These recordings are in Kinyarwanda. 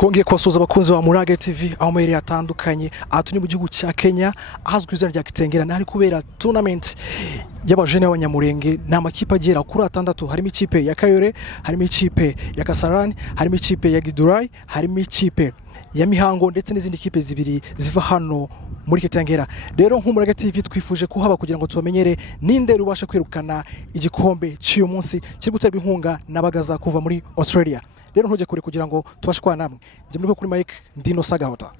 twongeye kubasuhuza abakunzi ba Umurage TV aho mere atandukanye turi mu gihugu cya Kenya ahazwi izina rya Kitengera nari kubera tournament y'abajene b'Abanyamulenge n'amakipe agera kuri 6 harimo ikipe ya Kayore, harimo ikipe ya Kasarani, harimo ikipe ya Gidurai, harimo ikipe ya Mihango ndetse n'izindi kipe zibiri ziva hano muri Kitengera. Rero nk'Umurage TV twifuje kuhaba kugira ngo tubamenyere ninde rubasha kwirukana igikombe cy'uyu munsi kiri guterwa inkunga na Bagaza kuva muri Australia. Rero ntujye kure kugira ngo tubashe kwa namwe. Nje muri kuri Mike Ndino Sagahota.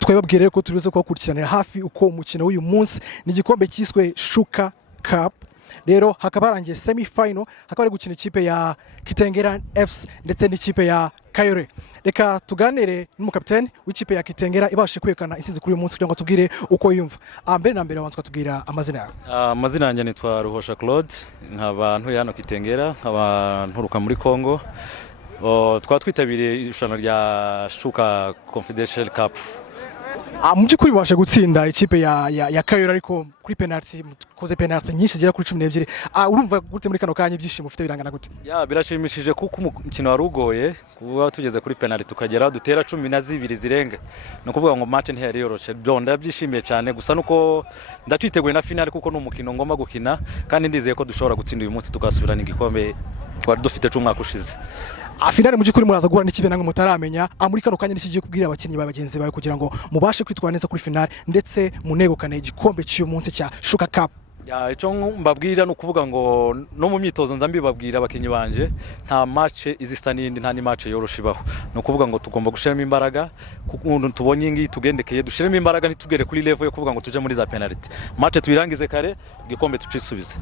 Twebabwire ko tubize ko kurikirana hafi uko umukino w'uyu munsi ni igikombe cyiswe Shuka Cup. Rero hakaba harangiye semi final, hakaba ari gukina ikipe ya Kitengera FC ndetse n'ikipe ya Kayore. Reka tuganire n'umukapiteni w'ikipe ya Kitengera ibashe kwekana intsinzi kuri uyu munsi kugira ngo tubwire uko yumva. Mbere na mbere wanzwe tubwira amazina yawe. Amazina yanjye nitwa Ruhosha Claude, nk'abantu hano Kitengera, nk'abantu ruka muri Congo. Twitabiriye irushanwa rya Shuka Confidential Cup. Mu by'ukuri babasha gutsinda ikipe ya Kayore ariko kuri penalty koze penalty nyinshi zira kuri 12. Urumva gute muri kano kanya ibyishimo ufite birangana gute? Birashimishije kuko umukino warugoye kuba tugeze kuri penalty tukagera dutera 12 zirenga. No kuvuga ngo match ntiyari yoroshe. Ndabyishimiye cyane gusa nuko ndaciteguye na finale kuko no umukino ngomba gukina kandi ndizeye ko dushobora gutsinda uyu munsi tugasubirana igikombe twari dufite cy'umwaka ushize. Finale mu by'ukuri muraza guhura n'ikipe namwe mutaramenya muri kano kanya n'ikigiye kubwira abakinnyi babagenzi bawe kugira ngo mubashe kwitwara neza kuri finale ndetse munegukane igikombe cy'uyu munsi cya Shuka Cup. Icyo mbabwira no kuvuga ngo no mu myitozo nzambibabwira abakinnyi banje nta match izisa n'indi nta ni match yoroshibaho. No kuvuga ngo tugomba gushiramo imbaraga kuko tubonye ngi tugendekeye dushiremo imbaraga ntitugere kuri level yo kuvuga ngo tuje muri za penalty. Match tuyirangize kare igikombe tucisubize.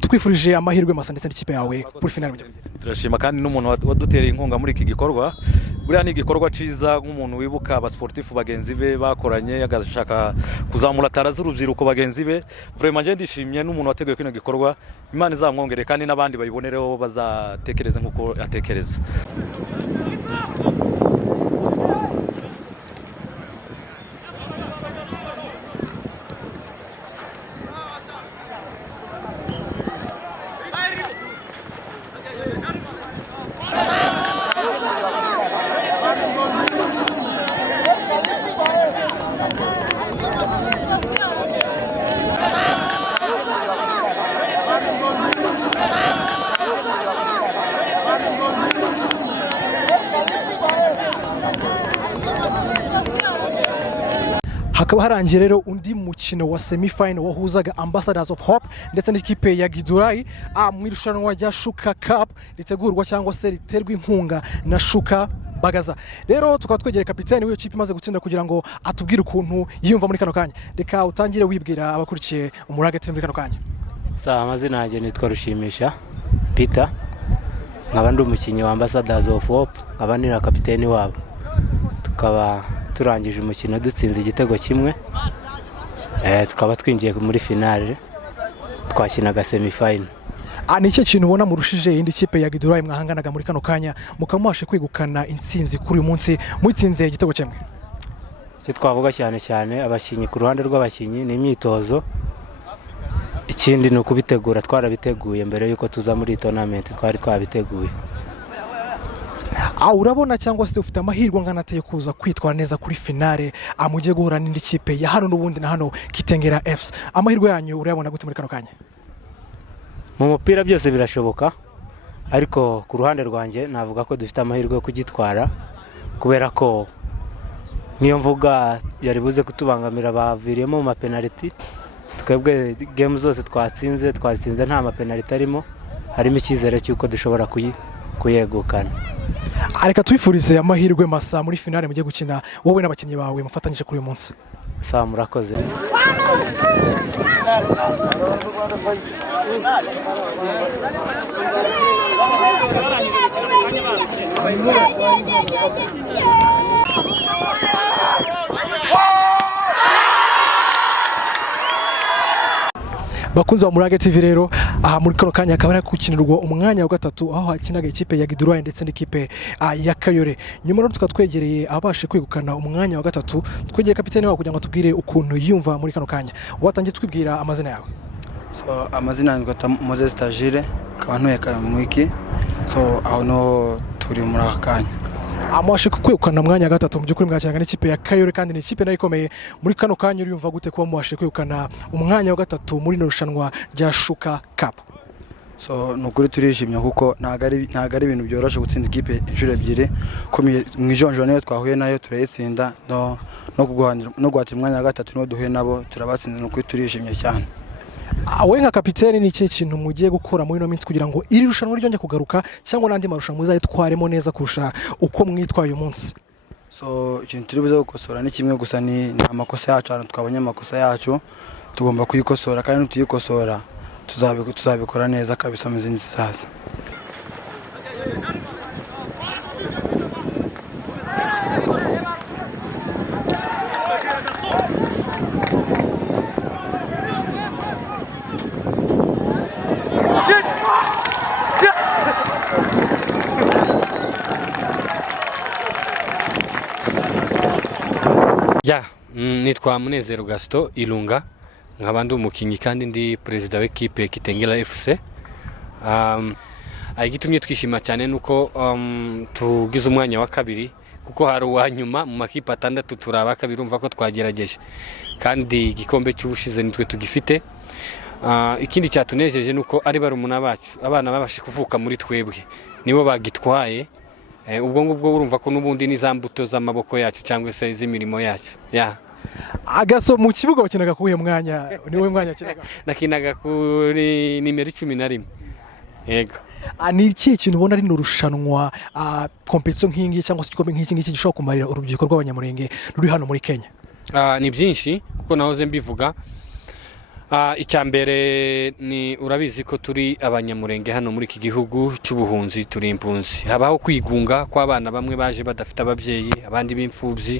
Twifurije amahirwe masa ndetse n'ikipe yawe kuri finale. Turashima kandi n'umuntu wadutereye inkunga muri iki gikorwa. Buriya ni igikorwa ciza nk'umuntu wibuka abasportifu bagenzi be bakoranye yagashaka kuzamura tara z'urubyiruko bagenzi be. Vraiment je ndishimye n'umuntu wateguye kino gikorwa. Imana izamwongere kandi n'abandi bayibonereho bazatekereza nkuko yatekereza. Hakaba harangiye rero undi mukino wa semi final wahuzaga Ambassadors of Hope ndetse n'ikipe ya Gidurai mu irushanwa rya Shuka Cup ritegurwa cyangwa se riterwa inkunga na Shuka Bagaza. Rero tukaba twegereye kapiteni w'iyo kipe imaze gutsinda kugira ngo atubwire ukuntu yiyumva muri kano kanya. Reka utangire wibwira abakurikiye Umurage TV muri kano kanya. Amazina yanjye nitwa Rushimisha Peter, nkaba ndi umukinnyi wa Ambassadors of Hope, nkaba ni na kapiteni wabo. Tukaba turangije umukino dutsinze igitego kimwe, tukaba twinjiye muri finale twakinaga semi final. Ni iki kintu ubona murushije indi kipe ya Gidurai mwahanganaga muri kano kanya mukamwashe kwegukana intsinzi kuri uyu munsi mutsinze igitego kimwe? Icyo twavuga cyane abakinnyi ku ruhande rw'abakinnyi ni imyitozo, ikindi ni ukubitegura, twarabiteguye mbere yuko tuza muri tournament twari twabiteguye. Urabona cyangwa se ufite amahirwe nganateye kuza kwitwara neza kuri finale amujye guhura n'indi kipe ya hano n'ubundi na hano Kitengera FC, amahirwe yanyu urayabona gute muri kano kanya? Mu mupira byose birashoboka ariko ku ruhande rwanjye navuga ko dufite amahirwe yo kugitwara kubera ko niyo mvuga yari buze kutubangamira baviriyemo mu mapenalty. Twebwe game zose twatsinze nta mapenalty arimo, harimo icyizere cy'uko dushobora kuyegukana. Reka twifurize amahirwe masa muri finale mujye gukina wowe n'abakinnyi bawe mufatanyije kuri uyu munsi. Murakoze. bakunzi ba Umurage TV rero aha muri kano kanya akaba ari gukinirwa umwanya wa gatatu aho hakinaga ikipe ya Gidurwaye ndetse n'ikipe ya Kayore. Nyuma rero tukatwegereye abashe kwegukana umwanya wa gatatu, twegeye kapiteni wabo kugira ngo tubwire ukuntu yumva muri kano kanya. Watangiye twibwira amazina yawe. So amazina yanjye Moses Tajire akaba ntuye Kamwiki. So aho no turi muri aka kanya. Amwashe kwegukana umwanya wa gatatu mu by'ukuri mwakinaga n'ikipe ya Kayore kandi ni ikipe nayo ikomeye. Muri kano kanya uriyumva gute kuba mwashe kwegukana umwanya wa gatatu muri no rushanwa rya Shuka Cup? So nukuri turishimye kuko ntago ari ibintu byoroshye gutsinda ikipe inshuro ebyiri ko mu ijonjora nayo twahuye nayo turayitsinda no guhatira umwanya wa gatatu no duhuye nabo turabatsinda. Nukuri turishimye cyane. Awe nka kapiteni ni iki kintu mugiye gukora muri no minsi kugira ngo iri rushanwa ryonge kugaruka cyangwa nandi marushanwa muzayitwaremo neza kurusha uko mwitwaye uyu munsi? So ikintu turi buze gukosora ni kimwe gusa, ni amakosa yacu, ahantu twabonye amakosa yacu tugomba kuyikosora kandi nutuyikosora tuzabikora neza kabisa mu zindi zizaza. Nitwa Munezero Gaston Ilunga, nkaba ndi umukinnyi kandi ndi perezida w'ikipe Kitengela FC. Igitumye twishima cyane nuko tugize umwanya wa kabiri, kuko hari uwa nyuma mu makipe atandatu turaba kabiri, umva ko twagerageje kandi igikombe cy'ubushize nitwe tugifite. Ikindi cyatunejeje nuko ari barumuna bacu, abana babashe kuvuka muri twebwe, nibo bagitwaye. Ubwo ngubwo urumva ko nubundi nizambuto z'amaboko yacu cyangwa se z'imirimo yacu. Agaso mu kibuga wakinaga kuye mwanya, niwe mwanya kinaga? Nakinaga kuri nimero 11. Yego. Ni iki kintu ubona ari n'urushanwa competition nk'ingi cyangwa se igikombe nk'iki ngiki gishobora kumarira urubyiruko rw'Abanyamulenge ruri hano muri Kenya? Ni byinshi kuko nahoze mbivuga. Icyambere ni urabizi ko turi Abanyamulenge hano muri iki gihugu cy'ubuhunzi, turi impunzi. Habaho kwigunga kw'abana bamwe baje badafite ababyeyi, abandi b'imfubyi,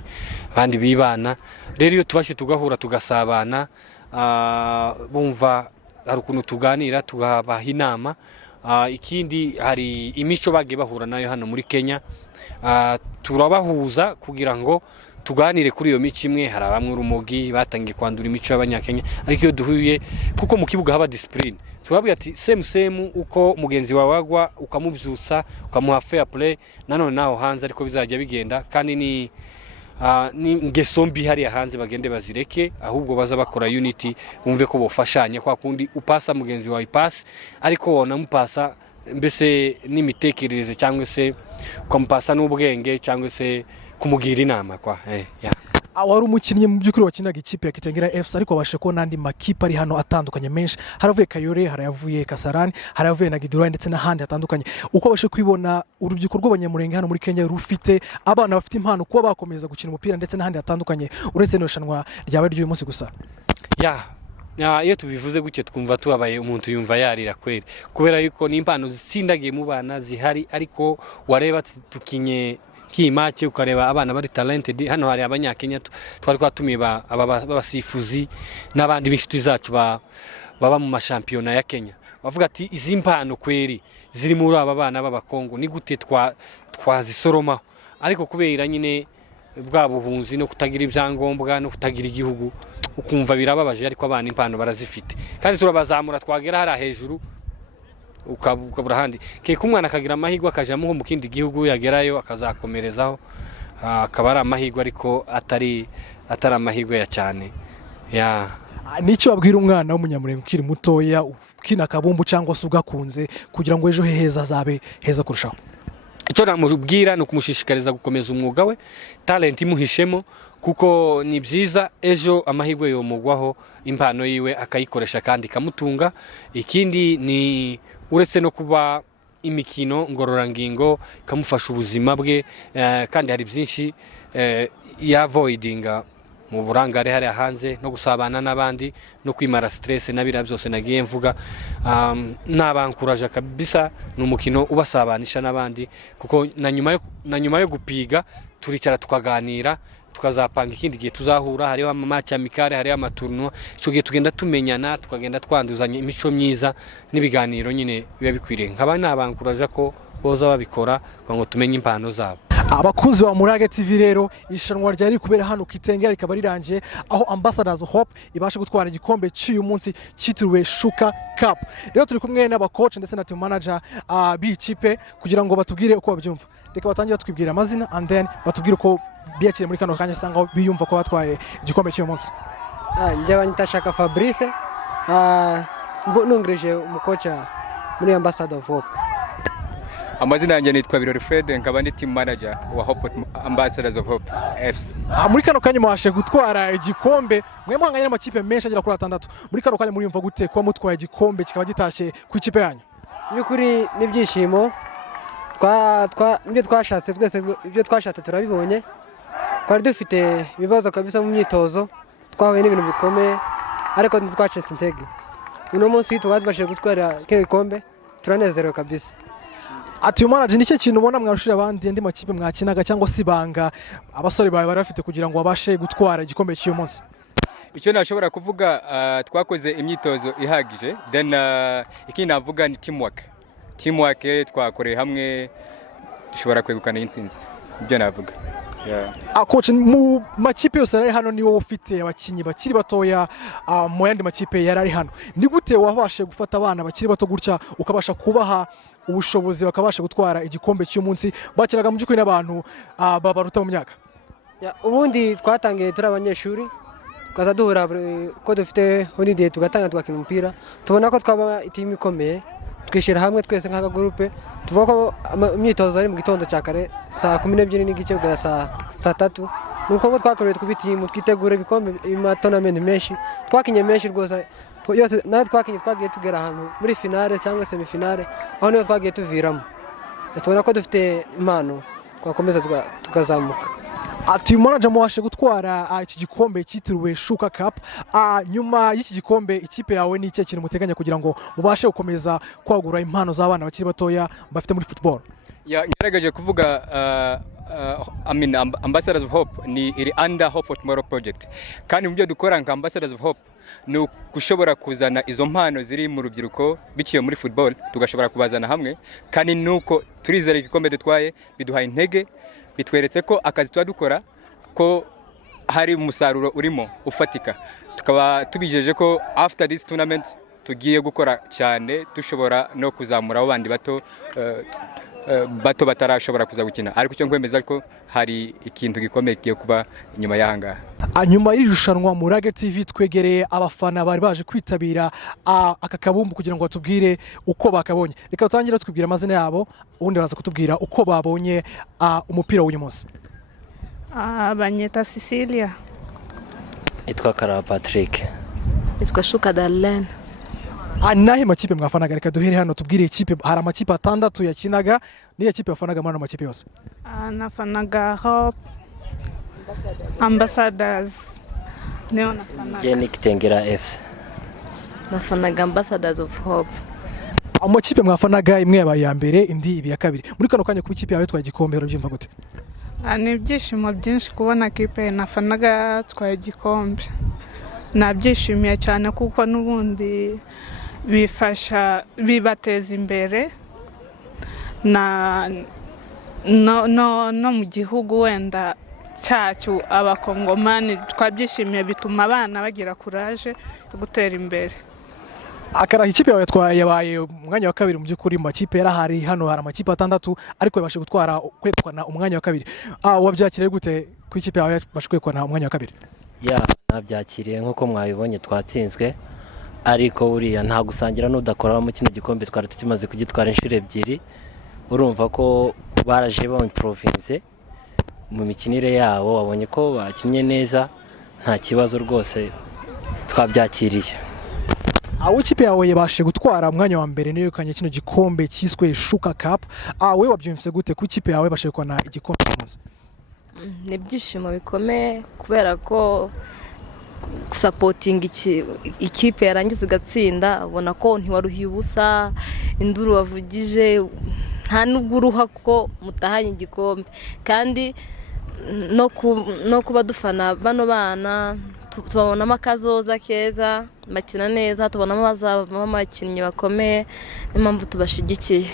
abandi bibana. Rero iyo tubashe tugahura tugasabana, bumva hari ukuntu tuganira tugabaha inama. Ikindi hari imico bagiye bahura nayo hano muri Kenya, turabahuza kugira ngo tuganire kuri iyo mico imwe. Hari abamwe urumogi batangiye kwandura imico y'Abanyakenya, ariko iyo duhuye kuko mu kibuga haba discipline, tubabwira ati same uko mugenzi wawe wagwa ukamubyutsa ukamuha fair play, nanone naho hanze ariko bizajya bigenda. Kandi ni ngeso mbi hariya hanze bagende bazireke, ahubwo baza bakora unity, bumve ko bofashanya kwa kundi upasa mugenzi wawe pass ariko wona mupasa mbese n'imitekerereze cyangwa se ukamupasa n'ubwenge cyangwa se kumugira inama kwa wari umukinnyi mu by'ukuri wakinaga ikipe ya Kitengela FC, ariko abashe ko nandi makipe ari hano atandukanye menshi, haravuye Kayore, haravuye Kasarani, haravuye na Gidurwaye ndetse n'ahandi hatandukanye. Uko abashe kwibona urubyiruko rw'Abanyamulenge hano muri Kenya rufite abana bafite impano kuba bakomeza gukina umupira ndetse n'ahandi hatandukanye uretse n'irushanwa ryawe ry'uyu munsi gusa? Iyo tubivuze gutyo twumva tubabaye, umuntu yumva yarira kweri, kubera yuko n'impano zitsindagiye mu bana zihari, ariko wareba tukinye kimake ukareba abana bari talented. Hano hari Abanyakenya twari kwatumiye abasifuzi n'abandi b'inshuti zacu baba mu mashampiyona ya Kenya, bavuga ati izi mpano kweri ziri muri aba bana b'Abakongo ni gute twazisoroma, ariko kubera nyine bwa buhunzi no kutagira ibyangombwa no kutagira igihugu, ukumva birababaje, ariko abana impano barazifite kandi turabazamura twagera hari hejuru ukabura handi. Keke umwana akagira amahirwe akajamo nko mu kindi gihugu, yagerayo akazakomerezaho, akaba ari amahirwe ariko atari amahirwe ya cyane. Nicyo wabwira umwana w'Umunyamulenge ukiri mutoya ukina kabumbu cyangwa se ugakunze kugira ngo ejo heza azabe heza kurushaho? Icyo namubwira ni ukumushishikariza gukomeza umwuga we, talent imuhishemo, kuko ni byiza ejo amahirwe yomugwaho, impano yiwe akayikoresha kandi ikamutunga. Ikindi ni uretse no kuba imikino ngororangingo kamufasha ubuzima bwe, kandi hari byinshi yavoidinga mu burangare hari hanze, no gusabana n'abandi no kwimara stress nabira byose nagiye mvuga. Nabankuraje kabisa n'umukino ubasabanisha n'abandi, kuko na nyuma yo gupiga turicara tukaganira tukazapanga ikindi gihe tuzahura, hariho amamatch amikare, hariho amatournoi, ico gihe tugenda tumenyana, tukagenda twanduzanya imico myiza n'ibiganiro nyine biba bikwiriye. Nkaba nabankuraje ko boza babikora ngo tumenye impano zabo. Abakunzi wa Umurage TV rero ishanwa ryari kubera hano Kitengera rikaba rirangiye aho Ambassadors of Hope ibasha gutwara igikombe cy'uyu munsi cyitiriwe Shuka Cup. Rero turi kumwe n'abacoach ndetse na team manager b'ikipe kugira ngo batubwire uko babyumva. Reka batangira twibwira amazina and then batubwire uko biyakire muri kano kanya sanga biyumva ko batwaye igikombe cy'uyu munsi. Njyewe nitashaka Fabrice nungirije umukocha muri Ambassador of Hope. Amazina yanjye nitwa Birori Fred, nkaba ndi team manager wa Hope Ambassadors of Hope FC. Muri kano kanya mwashe gutwara igikombe, mwe mwanganye n'amakipe menshi agera kuri 6. Muri kano kanya muriyumva gute ko mutwaye igikombe kikaba gitashe ku ikipe yanyu? Byukuri nibyishimo ibyo twashatse twese, ibyo twashatse turabibonye. Twari dufite ibibazo kabisa mu myitozo, twahuye n'ibintu bikomeye ariko ntitwacitse intege. Uno munsi twabashije gutwara igikombe, turanezerewe kabisa. Ati Umurage ni cyo kintu ubona mwarushira abandi andi makipe mwakinaga cyangwa sibanga abasore bawe bari bafite kugira ngo babashe gutwara igikombe cy'uyu munsi? Icyo nashobora kuvuga, twakoze imyitozo ihagije, then ikindi navuga ni teamwork, twakoreye hamwe dushobora kwegukana intsinzi, ibyo navuga. Coach, mu makipe yose ari hano ni wowe ufite abakinyi bakiri batoya, mu yandi makipe yari ari hano, ni gute wabashe gufata abana bakiri bato gutya ukabasha kubaha ubushobozi bakabasha gutwara igikombe cy'uyu munsi bakiraga mu by'ukuri n'abantu babaruta mu myaka? Ubundi twatangiye turi abanyeshuri, tukaza duhura ko dufite holiday tugatanga tugakina umupira, tubona ko twaba team ikomeye, twishira hamwe twese nk'aka groupe, tuvuga ko imyitozo ari mu gitondo cya kare saa 12 n'igice kugeza saa 3. Nuko twakoreye tw'iteam twitegura ibikombe ima tournament menshi, twakinye menshi rwose yose, nawe twakinye twagiye tugera ahantu muri finale cyangwa semifinale, aho niho twagiye tuviramo. Tubona ko dufite impano, twakomeza tukazamuka. Ati Umurage mwashe gutwara iki gikombe cyitiriwe Shuka Cup, nyuma y'iki gikombe ikipe yawe ni iki kintu muteganya kugira ngo mubashe gukomeza kwagura impano z'abana bakiri batoya bafite muri football? Ngerageje kuvuga Ambassadors of Hope ni iri under Hope Tomorrow project, kandi mu byo dukora nka Ambassadors of Hope ni gushobora kuzana izo mpano ziri mu rubyiruko biciye muri football, tugashobora kubazana hamwe, kandi nuko turizera igikombe dutwaye biduhaye intege, bitweretse ko akazi twa dukora ko hari umusaruro urimo ufatika. Tukaba tubijeje ko after this tournament tugiye gukora cyane, dushobora no kuzamura abandi bato batarashobora kuza gukina, ariko cyo nkwemeza ko hari ikintu gikomeye kigiye kuba inyuma y'ahanga. Nyuma y'irushanwa Umurage TV twegereye abafana bari baje kwitabira aka kabumbu kugira ngo batubwire uko bakabonye. Reka tutangira twibwira amazina yabo, ubundi baraza kutubwira uko babonye umupira w'uyu munsi. Banyeta Cecilia. Itwa Kara Patrick. Itwa Shuka Darlene. Nahe makipe mwafanaga? Reka duhere hano tubwire ikipe. Hari amakipe 6 yakinaga, niyo kipe wafanaga muri amakipe yose? Nafanaga Hope Ambassadors. Niyo nafanaga. Je ni Kitengera FC. Nafanaga Ambassadors of Hope. Amakipe mwafanaga imwe yabaye ya mbere indi ibi ya kabiri. Muri kano kanya ku ikipe yawe twaye igikombe urabyumva gute? Ni ibyishimo byinshi kubona kipe nafanaga twaye igikombe. Nabyishimiye cyane kuko n'ubundi bifasha bibateza imbere no mu gihugu wenda cyacu abakongomani, twabyishimiye bituma abana bagira courage yo gutera imbere. Akara ikipe yawe yatwaye yabaye umwanya wa kabiri mu by'ukuri mu makipe yarahari hano, hari amakipe 6 ariko yabashe gutwara kwegukana umwanya wa kabiri. Wabyakiriye gute ku ikipe yawe yabashe kwegukana umwanya wa kabiri? Nabyakiriye nk'uko mwabibonye, twatsinzwe, ariko uriya nta gusangira n'udakora mu kino gikombe twari tukimaze kugitwara inshuro 2. Urumva ko baraje improvince mu mikinire yabo, babonye ko bakinye neza, nta kibazo rwose, twabyakiriye. Ikipe yawe yabashe gutwara umwanya wa mbere niyo kanye kino gikombe cyiswe Shuka Cup. We wabyumvise gute ku ikipe yawe bashe kubona igikombe cy'umunsi? Ni ibyishimo bikomeye kubera ko supporting ikipe yarangiza igatsinda, ubona ko ntiwaruhiye ubusa, induru wavugije nta nubwo uruha ko mutahanye igikombe, kandi no kuba dufana bano bana tubabonamo akazoza keza bakina neza tubonamo bazavamo abakinnyi bakomeye niyo mpamvu tubashigikiye.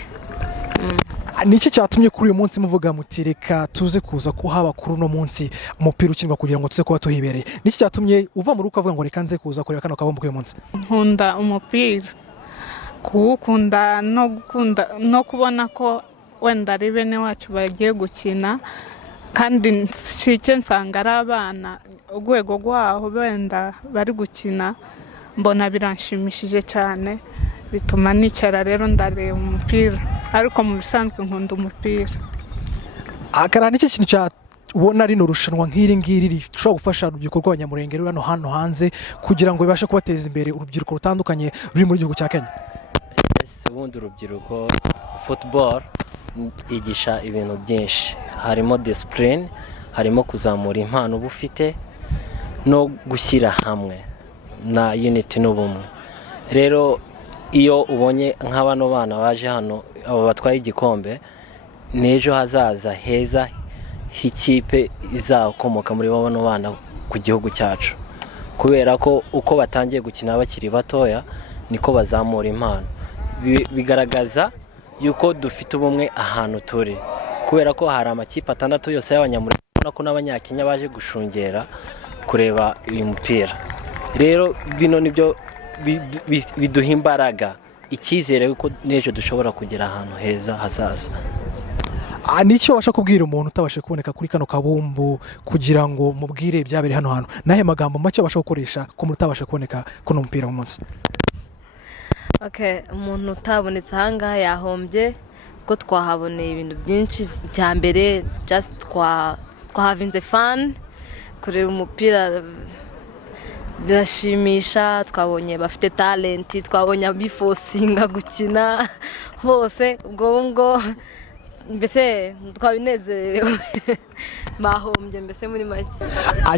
Niki cyatumye kuri uyu munsi muvuga muti reka tuze kuza kuhaba kuri uno munsi umupira ukinwa kugira ngo tuze kuba tuhibereye? Niki cyatumye uva mu ruko avuga ngo reka nze kuza kureba kano kabombo k'uyu munsi? Nkunda umupira, kuwukunda no kubona ko wenda ari bene wacu bagiye gukina, kandi nsanga ari abana urwego rwaho wenda bari gukina, mbona biranshimishije cyane, bituma nicara rero ndareba umupira, ariko mu bisanzwe nkunda umupira. Akara niki kintu cya ubona rino rushanwa nk'iri ngiri rishobora gufasha urubyiruko rw'Abanyamulenge ruri hano hanze kugira ngo bibashe kubateza imbere, urubyiruko rutandukanye ruri mu gihugu cya Kenya? Ubundi urubyiruko football yigisha ibintu byinshi, harimo discipline, harimo kuzamura impano bufite no gushyira hamwe na unity n'ubumwe. Rero iyo ubonye nk'abano bana baje hano abo batwaye igikombe, n'ejo hazaza heza h'ikipe izakomoka muri bano bana ku gihugu cyacu, kubera ko uko batangiye gukina bakiri batoya niko bazamura impano. Bigaragaza yuko dufite ubumwe ahantu turi, kubera ko hari amakipe 6 yose y'Abanyamulenge ko n'Abanyakenya baje gushungera kureba uyu mupira. Rero bino nibyo biduha imbaraga, icyizere yuko n'ejo dushobora kugera ahantu heza hazaza. Nicyo wabasha kubwira umuntu utabashe kuboneka kuri kano kabumbu kugira ngo mubwire byabere hano hantu? Nahe magambo make wabasha gukoresha ko umuntu utabashe kuboneka kuno mupira umunsi? Umuntu utabonetse ahangaha yahombye, ko twahaboneye ibintu byinshi. Bya mbere just twahavinze fan, kureba umupira birashimisha, twabonye bafite talent, twabonye abifosinga gukina hose, ubwo mbese twabinezerewe bahombye mbese muri make.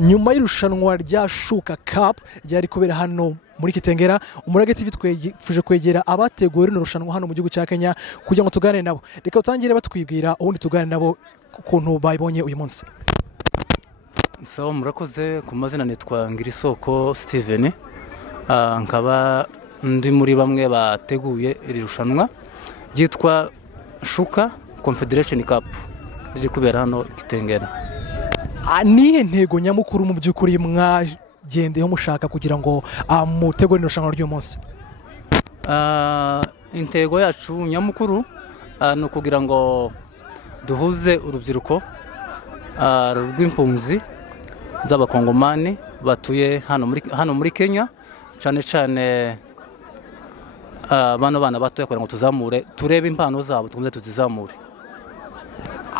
Nyuma y'irushanwa rya Shuka Cup ryari kubera hano muri Kitengera, Umurage TV twifuje kwegera abateguye rino rushanwa hano mu gihugu cya Kenya kugira ngo tugane nabo. Reka utangire batwibwira ubundi tugane nabo ukuntu bayibonye uyu munsi. Sawa, murakoze. Ku mazina nitwa Ngirisoko Steven, nkaba ndi muri bamwe bateguye iri rushanwa ryitwa Shuka Confederation Cup riri kubera hano Kitengera. Nihe ntego nyamukuru mu by'ukuri mwagendeho mushaka kugira ngo mutegure irushanwa ry'uyu munsi? Intego yacu nyamukuru ni ukugira ngo duhuze urubyiruko rw'impunzi z'abakongomani batuye hano muri Kenya, cyane cyane bano bana batoya, kugira ngo tuzamure, turebe impano zabo, tukomeze tuzizamure.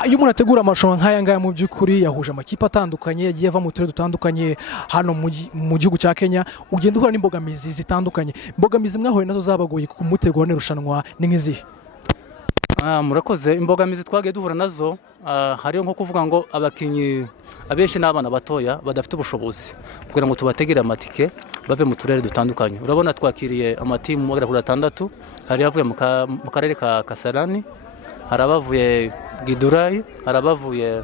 Iyo umuntu ategura amarushanwa nk'aya ngaya mu by'ukuri yahuje amakipe atandukanye yagiye ava mu turere dutandukanye hano mu gihugu cya Kenya, ugenda uhura n'imbogamizi zitandukanye. Imbogamizi mwahuye nazo zabagoye kumutegura n'irushanwa ni nk'izihe? Murakoze. Imbogamizi twagiye duhura nazo hariyo nko kuvuga ngo abakinnyi abenshi n'abana batoya badafite ubushobozi kugira ngo tubategere amatike bave mu turere dutandukanye. Urabona twakiriye amatimu agera kuri 6, hari avuye mu karere ka Kasarani, hari abavuye Gidurayi, hari abavuye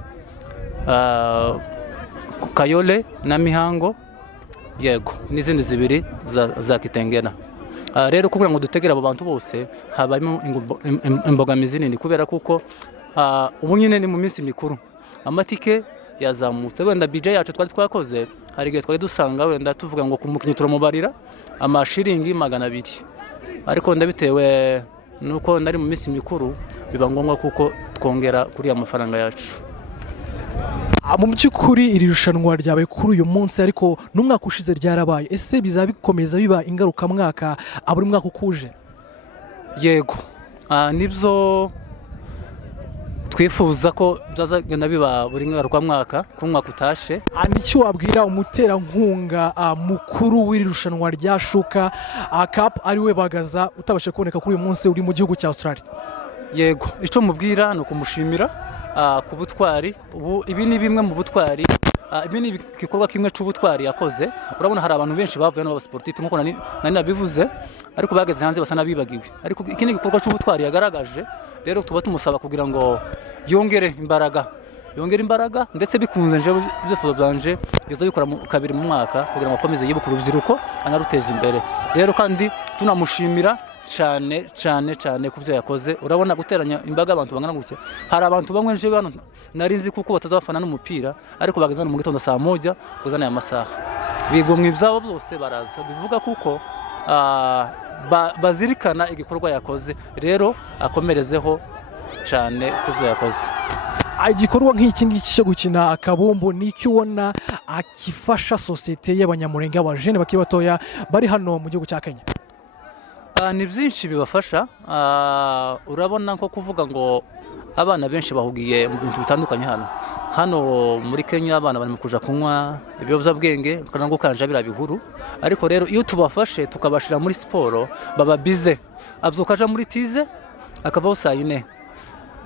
Kayole na Mihango, yego n'izindi 2 za Kitengera. Rero kugira ngo dutegere abo bantu bose habayemo imbogamizi nini, kubera kuko ubu nyine ni mu minsi mikuru, amatike yazamutse. Wenda BJ yacu twari twakoze, hari igihe twari dusanga wenda tuvuga ngo ku mukinnyi turamubarira amashiringi 200, ariko ndabitewe nuko ndari mu minsi mikuru biba ngombwa kuko twongera kuri amafaranga yacu. Mu by'ukuri iri rushanwa ryabaye kuri uyu munsi, ariko n'umwaka ushize ryarabaye. Ese bizabikomeza biba ingaruka mwaka buri mwaka ukuje? Yego, nibyo twifuza ko byazagenda biba buri ngaruka mwaka ku mwaka utashe. Nicyo wabwira umuterankunga mukuru w'iri rushanwa rya Shuka Cup ari we Bagaza utabashe kuboneka kuri uyu munsi uri mu gihugu cya Australia? Yego, icyo mubwira ni ukumushimira ku butwari. Ibi ni bimwe mu butwari, ibi ni igikorwa kimwe cy'ubutwari yakoze. Urabona hari abantu benshi bavuye n'aba sportif nkuko nari nabivuze, ariko bageze hanze basa nabibagiwe, ariko iki ni igikorwa cy'ubutwari yagaragaje. Rero tuba tumusaba kugira ngo yongere imbaraga yongera imbaraga ndetse bikunze nje byifuzo byanje bizo bikora kabiri mu mwaka kugira ngo akomeze yibuka urubyiruko anaruteza imbere rero kandi tunamushimira cyane kubyo yakoze urabona guteranya imbaga abantu bangana gutya hari abantu bamwe nje bano narinzi kuko batazafana n'umupira ariko bagazana mu gitondo saa moja kuzana amasaha bigomwe ibyabo byose baraza bivuga kuko bazirikana igikorwa yakoze rero akomerezeho cyane kubyo yakoze igikorwa nk'iki ngiki cyo gukina akabumbu nicyo ubona akifasha sosiyete y'abanyamurenge abajene bakiri batoya bari hano mu gihugu cya Kenya. Ni byinshi bibafasha urabona nko kuvuga ngo abana benshi bahugiye mu bintu bitandukanye hano muri Kenya abana bari mu kuja kunywa ibiyobyabwenge kana gukanja birabihuru ariko rero iyo tubafashe tukabashira muri siporo baba bize abyukaja muri tize akavaho saa 4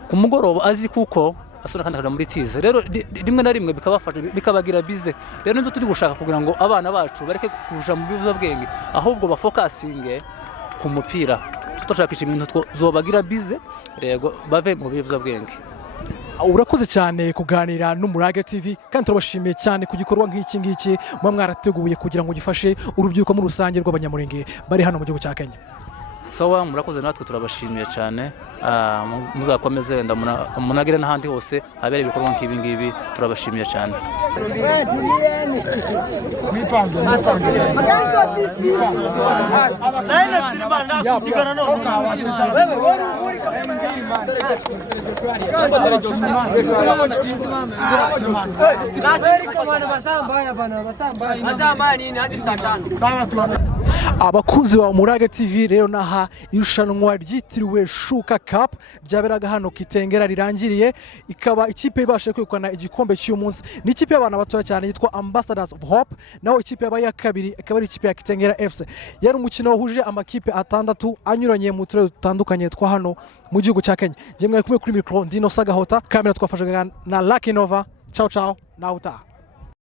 ku mugoroba azi kuko asura kandi akaja muri tize rero rimwe na rimwe bikabafasha bikabagira bize rero nibyo turi gushaka kugira ngo abana bacu bareke kuja mu biyobyabwenge ahubwo bafokasinge ku mupira tutashakisha ibintu zobagira bize rego bave mu biyobyabwenge. Urakoze cyane kuganira n'Umurage TV kandi turabashimiye cyane ku gikorwa nk'iki ngiki mwarateguye kugira ngo gifashe urubyiruko muri rusange rw'abanyamurenge bari hano mu gihugu cya Kenya. Sawa murakoze natwe turabashimiye cyane muzakomeze wenda munagire n'ahandi hose habere ibikorwa nk'ibi ngibi turabashimiye cyane. Abakunzi ba Umurage TV rero naha irushanwa ryitiriwe Shuka Cup byaberaga hano Kitengera rirangiriye ikaba ikipe ibashe kwikwana igikombe cy'uyu munsi ni ikipe y'abana batoya cyane yitwa Ambassadors of Hope naho ikipe yabaye ya kabiri ikaba ari ikipe ya Kitengera FC yari umukino wahuje amakipe atandatu anyuranye mu turere dutandukanye twa hano mu gihugu cya Kenya jemwe kumwe kuri micro Ndino Sagahota kamera twafashwaga na Lucky Nova ciao na uta